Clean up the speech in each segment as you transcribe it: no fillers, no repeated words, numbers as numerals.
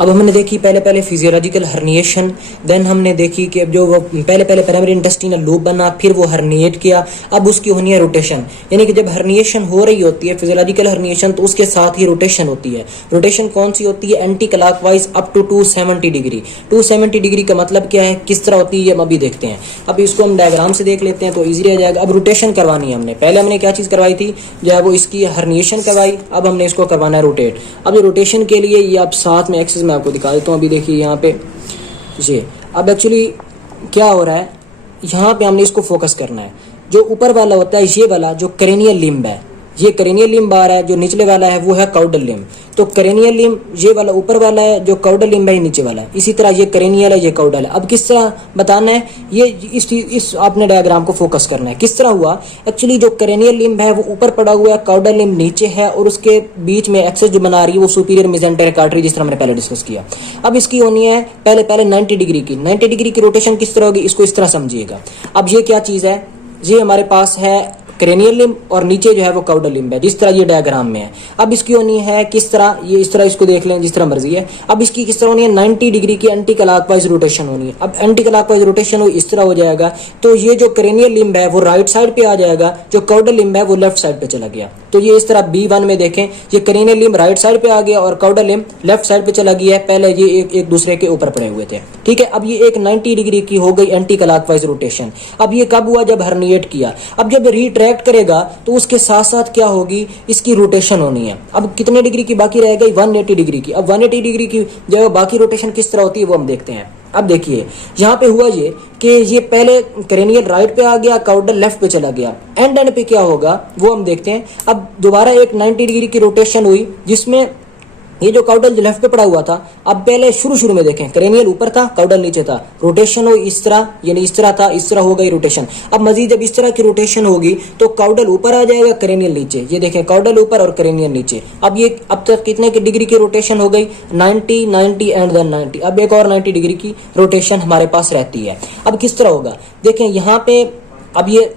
अब हमने देखी पहले फिजियोलॉजिकल हर्निएशन, देन हमने देखी कि जो वो पहले प्राइमरी इंटेस्टिनल लूप बना, फिर वो हर्निएट किया, अब उसकी होनी है रोटेशन। यानी कि जब हर्निएशन हो रही होती है फिजियोलॉजिकल हर्निएशन, तो उसके साथ ही रोटेशन होती है। रोटेशन कौन सी होती है? Anti clockwise up to 270 degree. 270 degree का मतलब क्या है, किस तरह होती है, हम अभी देखते हैं। अब इसको हम डायग्राम से देख लेते हैं तो ईजी रह जाएगा। अब रोटेशन करवानी है हमने, पहले हमने क्या चीज़ करवाई थी, जो है वो इसकी हर्निएशन करवाई, अब हमने इसको करवाना है रोटेट। अब जो रोटेशन के लिए ये आप साथ में एक्सेस में आपको दिखा देता हूँ। अभी देखिए यहाँ पे ये अब एक्चुअली क्या हो रहा है, यहाँ पे हमने इसको फोकस करना है। जो ऊपर वाला होता है ये वाला जो क्रेनियल लिम्ब है, ये क्रेनियल लिम्ब आ रहा है, जो निचले वाला है वो है काउडल लिम्ब। तो क्रेनियल लिम्ब ये वाला ऊपर वाला है, जो काउडल लिम्ब है ये नीचे वाला है। इसी तरह ये क्रेनियल है, ये काउडल है। अब किस तरह बताना है, ये इस आपने डायग्राम को फोकस करना है। किस तरह हुआ, एक्चुअली जो क्रेनियल लिम्ब है वो ऊपर पड़ा हुआ है, काउडल लिम्ब नीचे है, और उसके बीच में एक्सेस जो बना रही है वो सुपीरियर मेसेंटेरिक आर्टरी, जिस तरह हमने पहले डिस्कस किया। अब इसकी होनी है पहले 90 डिग्री की। 90 डिग्री की रोटेशन किस तरह होगी, इसको इस तरह समझिएगा। अब ये क्या चीज़ है, ये हमारे पास है क्रेनियल लिम्ब और नीचे जो है वो काउडल लिम्ब है, जिस तरह ये डायग्राम में है। अब इसकी होनी है किस तरह, ये इस तरह इसको देख लें जिस तरह मर्जी है। अब इसकी किस तरह होनी है, 90 डिग्री की एंटी क्लॉकवाइज रोटेशन होनी है। अब एंटी क्लॉकवाइज रोटेशन हो इस तरह हो जाएगा, तो ये जो क्रेनियल लिम्ब है वो राइट साइड पे आ जाएगा, जो काउडल लिम्ब है वो लेफ्ट साइड पे चला गया। तो ये इस तरह B1 में देखें, ये क्रेनियल लिम्ब राइट साइड पे आ गया और काउडल लिम्ब लेफ्ट साइड पे चला गया है। पहले ये एक दूसरे के ऊपर पड़े हुए थे, ठीक है। अब ये एक 90 डिग्री की हो गई एंटी क्लॉकवाइज रोटेशन। अब ये कब हुआ, जब हर्निएट किया। अब जब रिट्रैक्ट करेगा तो उसके साथ साथ क्या होगी, इसकी रोटेशन होनी है। अब कितने डिग्री की बाकी रह गई, 180 डिग्री की। अब 180 डिग्री की जब बाकी रोटेशन किस तरह होती है वो हम देखते हैं। अब देखिए यहाँ पे हुआ ये कि ये पहले क्रेनियल राइट पे आ गया, काउडल लेफ्ट पे चला गया। एंड पे क्या होगा वो हम देखते हैं। अब दोबारा एक 90 डिग्री की रोटेशन हुई, जिसमें ये जो काउडल जो लेफ्ट पे पड़ा हुआ था, अब पहले शुरू में देखें, क्रेनियल ऊपर था, काउडल नीचे था। रोटेशन हो इस तरह, यानी इस तरह था, इस तरह हो गई रोटेशन। अब मजीद जब इस तरह की रोटेशन होगी तो काउडल ऊपर आ जाएगा, क्रेनियल नीचे। ये देखें, काउडल ऊपर और क्रेनियल नीचे। अब ये अब तक कितने की डिग्री की रोटेशन हो गई, 90 90 एंड देन 90। अब एक और 90 डिग्री की रोटेशन हमारे पास रहती है। अब किस तरह होगा, देखें यहाँ पे, अब ये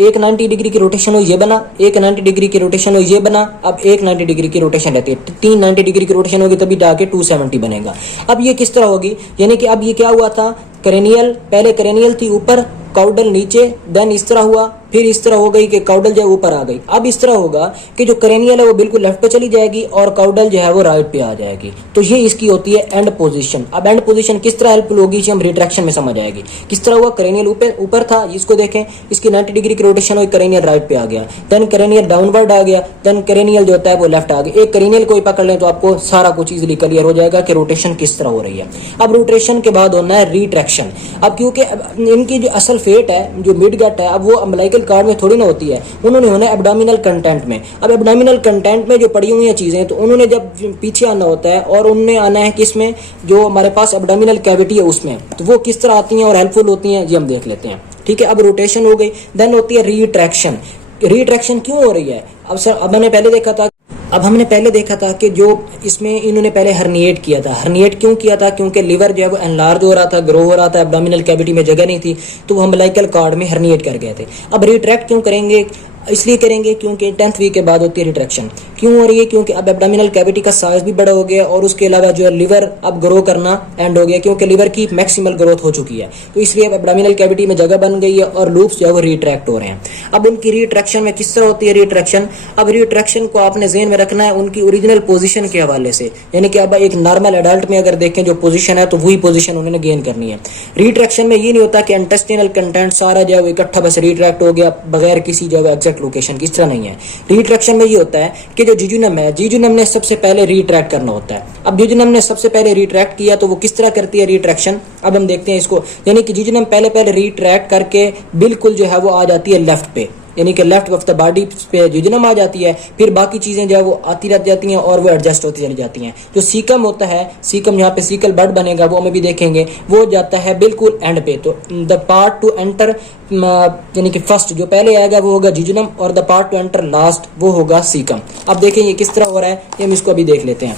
एक 90 डिग्री की रोटेशन हो ये बना, एक 90 डिग्री की रोटेशन हो ये बना। अब एक 90 डिग्री की रोटेशन रहती है, 3 90 डिग्री की रोटेशन होगी तभी जाके 270 बनेगा। अब ये किस तरह होगी, यानी कि अब ये क्या हुआ था, क्रेनियल पहले क्रेनियल थी ऊपर, काउडल नीचे, देन इस तरह हुआ, फिर इस तरह हो गई कि काउडल जो है ऊपर आ गई। अब इस तरह होगा कि जो क्रेनियल है वो बिल्कुल लेफ्ट पे चली जाएगी और काउडल जो है वो राइट पे आ जाएगी। तो ये इसकी होती है एंड पोजीशन। अब एंड पोजीशन किस तरह हेल्पफुल होगी, हम रिट्रैक्शन में समझ आएगी। किस तरह हुआ, क्रेनियल ऊपर था, इसको देखें, इसकी 90 डिग्री की रोटेशन हुई, क्रेनियल राइट पे आ गया, देन क्रेनियल डाउनवर्ड आ गया, देन क्रेनियल जो होता है वो लेफ्ट आ गया। एक क्रेनियल को पकड़ लें तो आपको सारा कुछ इजीली क्लियर हो जाएगा कि रोटेशन किस तरह हो रही है। अब रोटेशन के बाद होना है रिट्रैक्शन। अब क्योंकि इनकी जो असल फेट है, जो मिड गट है, अब वो अम्बिलिकल कॉर्ड में थोड़ी ना होती है, उन्होंने होना है एब्डोमिनल कंटेंट में। अब एब्डोमिनल कंटेंट में जो पड़ी हुई हैं चीजें, तो उन्होंने जब पीछे आना होता है और उन्होंने आना है किसमें, जो हमारे पास एब्डोमिनल कैविटी है उसमें, तो वो किस तरह आती हैं और हेल्पफुल होती हैं ये हम देख लेते हैं, ठीक है। अब रोटेशन हो गई, देन होती है रिट्रैक्शन। रिट्रैक्शन क्यों हो रही है, अब हमने पहले देखा था कि जो इसमें इन्होंने पहले हर्निएट किया था। हर्निएट क्यों किया था, क्योंकि लिवर जो है वो एनलार्ज हो रहा था, ग्रो हो रहा था, एब्डोमिनल कैविटी में जगह नहीं थी, तो वो अम्बिलिकल कॉर्ड में हर्निएट कर गए थे। अब रिट्रैक्ट क्यों करेंगे, इसलिए करेंगे क्योंकि 10th वीक के बाद होती है रिट्रैक्शन। क्यों हो रही है, क्योंकि अब एब्डोमिनल कैविटी का साइज भी बड़ा हो गया और उसके अलावा जो है लिवर अब ग्रो करना एंड हो गया, क्योंकि लिवर की मैक्सिमल ग्रोथ हो चुकी है। तो इसलिए अब एब्डोमिनल कैविटी में जगह बन गई है और लूप्स जो है वो रिट्रैक्ट हो रहे हैं। अब उनकी रिट्रैक्शन में किस तरह होती है रिट्रैक्शन, अब रिट्रैक्शन को आपने ज़हन में रखना है उनकी ओरिजिनल पोजीशन के हवाले से, यानी कि अब एक नॉर्मल एडल्ट में अगर देखें जो पोजीशन है तो वही पोजीशन उन्होंने गेन करनी है। रिट्रैक्शन में ये नहीं होता कि इंटेस्टिनल कंटेंट सारा जो है वो इकट्ठा बस रिट्रैक्ट हो गया बगैर किसी जो है एग्जैक्ट लोकेशन, इस तरह नहीं है। रिट्रैक्शन में ये होता है कि जो जिजुनम है, जिजुनम ने सबसे पहले रिट्रैक्ट करना होता है। अब जिजुनम ने सबसे पहले रिट्रैक्ट किया तो वो किस तरह करती है रिट्रैक्शन, अब हम देखते हैं इसको। यानी कि जिजुनम पहले रिट्रैक्ट करके बिल्कुल जो है वो आ जाती है लेफ्ट पे, यानी कि लेफ्ट ऑफ द बॉडी पे जिजुनम आ जाती है, फिर बाकी चीजें जो है वो आती रह जाती हैं और वो एडजस्ट होती चली जाती हैं। जो सीकम होता है, सीकम यहाँ पे सीकल बड बनेगा वो हमें भी देखेंगे, वो जाता है बिल्कुल एंड पे। तो द पार्ट टू एंटर यानी कि फर्स्ट जो पहले आएगा वो होगा जिजुनम और the part two enter last वो होगा सीकम। अब देखेंगे किस तरह हो रहा है, ये हम इसको अभी देख लेते हैं।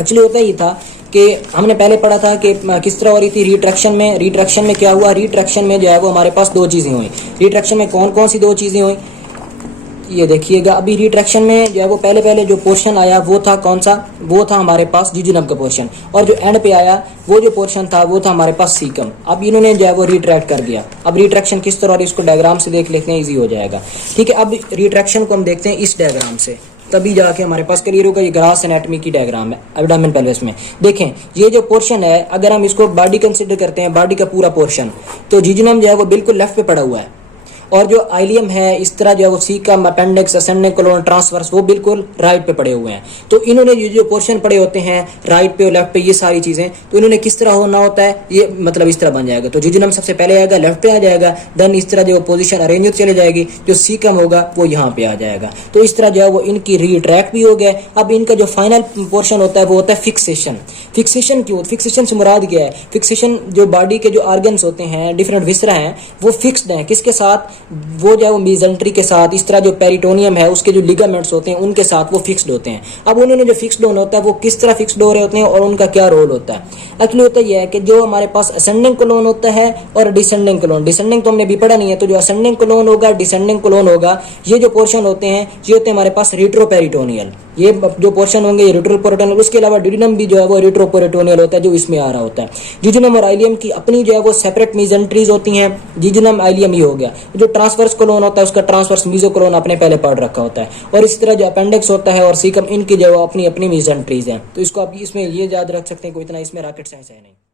एक्चुअली होता ही था कि हमने पहले पढ़ा था कि किस तरह हो रही थी रिट्रैक्शन में क्या हुआ, रिट्रैक्शन में जो है वो हमारे पास दो चीज़ें हुई। रिट्रैक्शन में कौन कौन सी दो चीज़ें हुई, ये देखिएगा अभी रिट्रैक्शन में जो है वो पहले जो पोर्शन आया वो था कौन सा, वो था हमारे पास जिजुनम का पोर्शन, और जो एंड पे आया वो जो पोर्शन था वो था हमारे पास सीकम। अब इन्होंने जो है वो रिट्रैक्ट कर दिया। अब रिट्रैक्शन किस तरह, और इसको डायग्राम से देख लेते हैं, इजी हो जाएगा। ठीक है, अब रिट्रैक्शन को हम देखते हैं इस डायग्राम से, तभी जाके हमारे पास क्लियर होगा। ये ग्रास एनाटॉमी की डायग्राम है एब्डोमेन पेल्विस में। देखें ये जो पोर्शन है, अगर हम इसको बॉडी कंसीडर करते हैं, बॉडी का पूरा पोर्शन, तो जिजुनम जो है वो बिल्कुल लेफ्ट पे पड़ा हुआ है, और जो आइलियम है इस तरह जो है वो caecum, appendix, ascending colon, transverse वो बिल्कुल राइट पे पड़े हुए हैं। तो इन्होंने ये जो पोर्शन पड़े होते हैं राइट पे और लेफ्ट पे, ये सारी चीजें, तो इन्होंने किस तरह होना होता है, ये मतलब इस तरह बन जाएगा। तो जिजुनम सबसे पहले आएगा, लेफ्ट पे आ जाएगा, देन इस तरह जो पोजीशन अरेंज होती चली जाएगी, जो सीकम होगा वो यहाँ पे आ जाएगा। तो इस तरह जो है वो इनकी रिट्रैक्ट भी हो गया। अब इनका जो फाइनल पोर्शन होता है वो होता है फिक्सेशन। फिक्सेशन क्यों, फिक्सेशन से मुराद क्या है, फिक्सेशन जो बॉडी के जो ऑर्गन्स होते हैं, डिफरेंट विसरा हैं, वो फिक्स्ड हैं किसके साथ, वो जो है वो मीजेंट्री के साथ, इस तरह जो पेरिटोनियम है उसके जो लिगामेंट्स होते हैं उनके साथ वो फिक्स्ड होते हैं। अब उन्होंने जो फिक्स्ड होना होता है वो किस तरह फिक्स्ड हो रहे होते हैं और उनका क्या रोल होता है। एक्चुअली होता यह है कि जो हमारे पास असेंडिंग कोलोन होता है और डिसेंडिंग कोलोन, डिसेंडिंग तो हमने भी पढ़ा नहीं है, तो जो असेंडिंग कोलोन होगा, डिसेंडिंग कोलोन होगा, ये जो पोर्शन होते हैं ये होते हैं हमारे पास रेट्रोपेरिटोनियल। ये जो पोर्शन होंगे ये रेट्रोपेरिटोनियल, उसके अलावा ड्यूडिनम भी जो है वो रेट्रोपेरिटोनियल होता है, जो इसमें आ रहा होता है। जिजुनम और आइलियम की अपनी जो है वो सेपरेट मीजेंट्रीज होती हैं, जिजुनम आइलियम ही हो गया। जो ट्रांसवर्स कोलोन होता है उसका ट्रांसवर्स मीजोकोलोन अपने पहले पढ़ रखा होता है, और इसी तरह जो अपेंडिक्स होता है और सीकम, इनकी जो अपनी अपनी मीजेंट्रीज हैं। तो इसको आप इसमें ये याद रख सकते हैं, कोई इतना इसमें रॉकेट साइंस है नहीं।